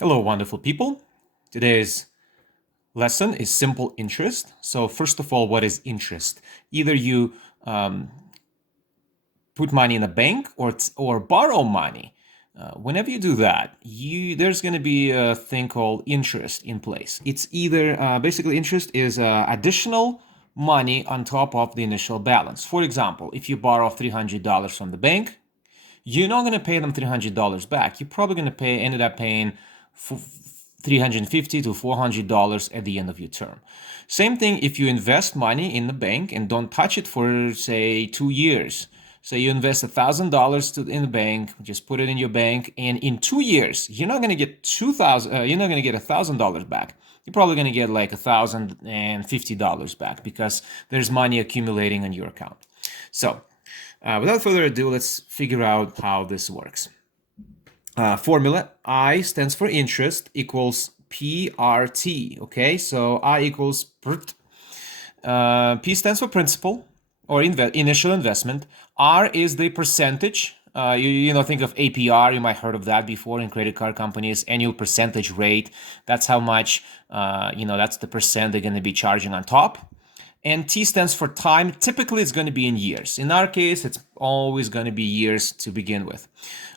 Hello, wonderful people. Today's lesson is simple interest. So, first of all, what is interest? Either you put money in a bank or borrow money. Whenever you do that, there's going to be a thing called interest in place. It's either basically interest is additional money on top of the initial balance. For example, if you borrow $300 from the bank, you're not going to pay them $300 back. You're probably going to ended up paying $350 to $400 at the end of your term. Same thing if you invest money in the bank and don't touch it for, say, 2 years. So you invest $1,000 in the bank, just put it in your bank, and in 2 years, you're not going to get you're not going to get $1,000 back. You're probably going to get like $1,050 back because there's money accumulating on your account. So without further ado, let's figure out how this works. Formula, I stands for interest equals PRT, okay? So I equals PRT. P stands for principal or initial investment. R is the percentage. Think of APR. You might heard of that before in credit card companies. Annual percentage rate. That's how much, that's the percent they're going to be charging on top. And T stands for time. Typically, it's going to be in years. In our case, it's always going to be years to begin with.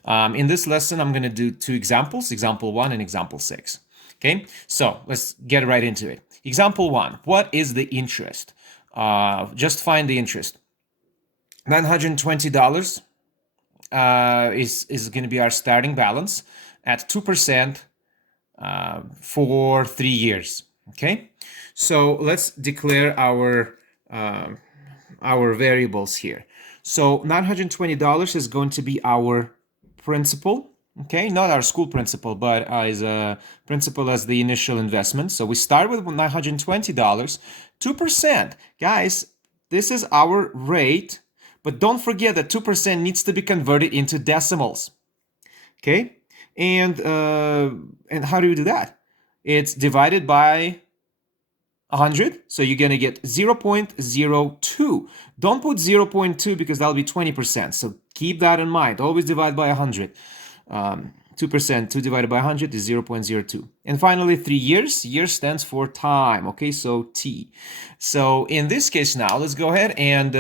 In this lesson, I'm going to do two examples, example 1 and example 6. Okay, so let's get right into it. Example 1, what is the interest? Just find the interest. $920 is going to be our starting balance at 2% for 3 years. Okay, so let's declare our variables here. So $920 is going to be our principal. Okay, not our school principal, but as a principal as the initial investment. So we start with $920, 2%. Guys, this is our rate, but don't forget that 2% needs to be converted into decimals. Okay, and how do you do that? It's divided by 100, so you're going to get 0.02. Don't put 0.2 because that'll be 20%. So keep that in mind. Always divide by 100. 2%, 2 divided by 100 is 0.02. And finally, 3 years. Year stands for time. Okay, so T. So in this case now, let's go ahead and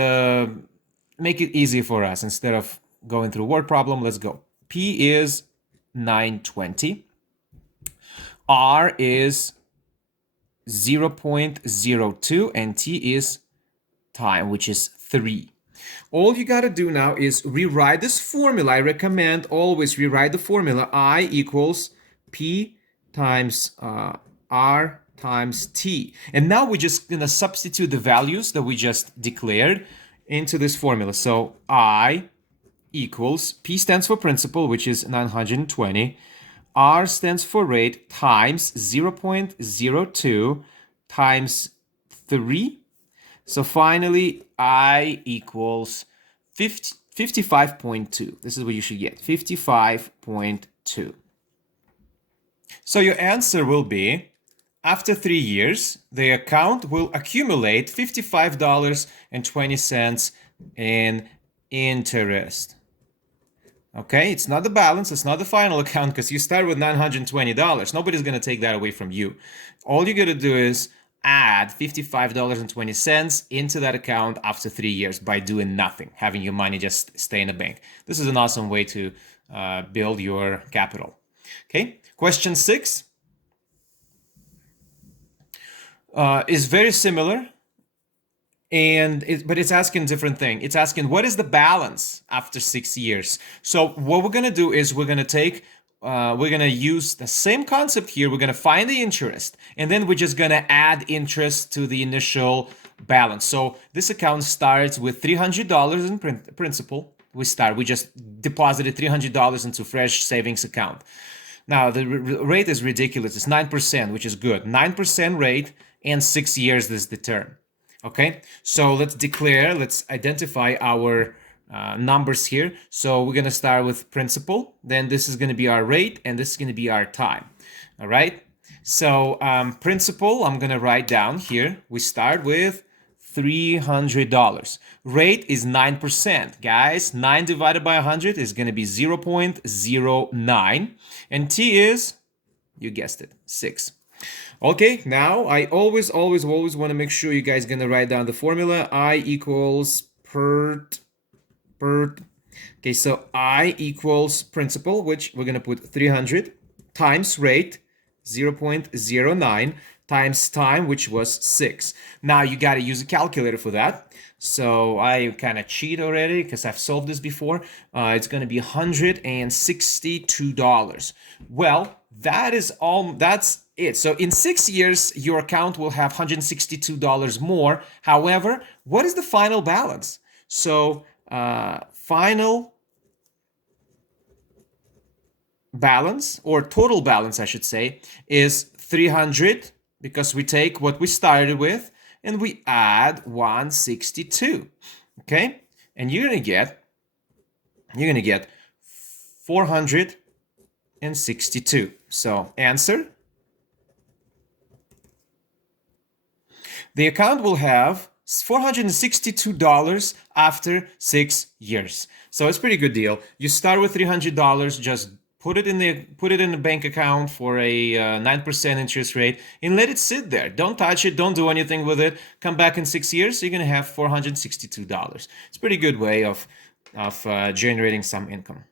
make it easy for us. Instead of going through word problem, let's go. P is 920. R is 0.02 and T is time, which is 3. All you got to do now is rewrite this formula. I recommend always rewrite the formula. I equals P times R times T. And now we're just going to substitute the values that we just declared into this formula. So I equals, P stands for principal, which is 920. R stands for rate times 0.02 times 3. So finally, I equals 55.2. This is what you should get, 55.2. So your answer will be, after 3 years, the account will accumulate $55.20 in interest. Okay, it's not the balance, it's not the final account because you start with $920. Nobody's going to take that away from you. All you got to do is add $55.20 into that account after 3 years by doing nothing, having your money just stay in the bank. This is an awesome way to build your capital. Okay, question 6 is very similar. But it's asking a different thing. It's asking, what is the balance after 6 years? So what we're going to do is we're going to use the same concept here. We're going to find the interest, and then we're just going to add interest to the initial balance. So this account starts with $300 in principal. We just deposited $300 into fresh savings account. Now the rate is ridiculous. It's 9%, which is good. 9% rate, and 6 years is the term. Okay, so let's identify our numbers here. So we're going to start with principal. Then this is going to be our rate, and this is going to be our time. All right, so principal, I'm going to write down here. We start with $300. Rate is 9%. Guys, 9 divided by 100 is going to be 0.09. And T is You guessed it, 6. Okay, now I always want to make sure you guys gonna write down the formula. I equals per. Okay, so I equals principal, which we're gonna put 300 times rate 0.09 times time, which was 6. Now you got to use a calculator for that. So I kind of cheat already because I've solved this before. It's going to be $162. Well, that is all. That's it. So in 6 years, your account will have $162 more. However, what is the final balance? So final balance, or total balance I should say, is 300, because we take what we started with and we add 162. Okay, and you're gonna get 462. So answer, the account will have $462 after 6 years. So it's a pretty good deal. You start with $300, just put it in the bank account for a 9% interest rate and let it sit there. Don't touch it, don't do anything with it. Come back in 6 years, you're gonna have $462. It's a pretty good way of generating some income.